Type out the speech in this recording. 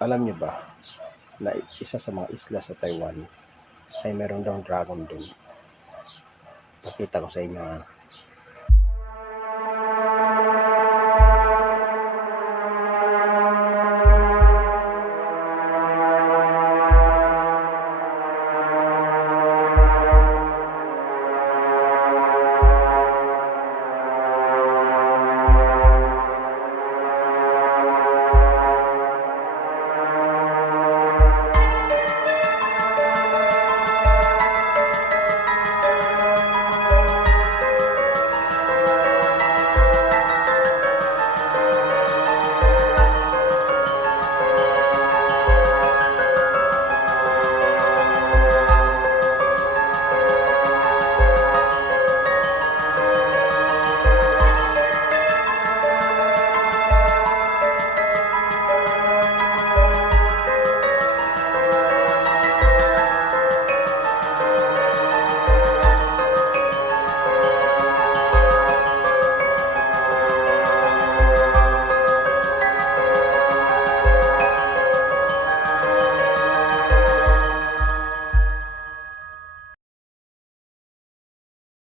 Alam niyo ba na isa sa mga isla sa Taiwan ay meron daw dragon dun. Pakita ko sa inyo,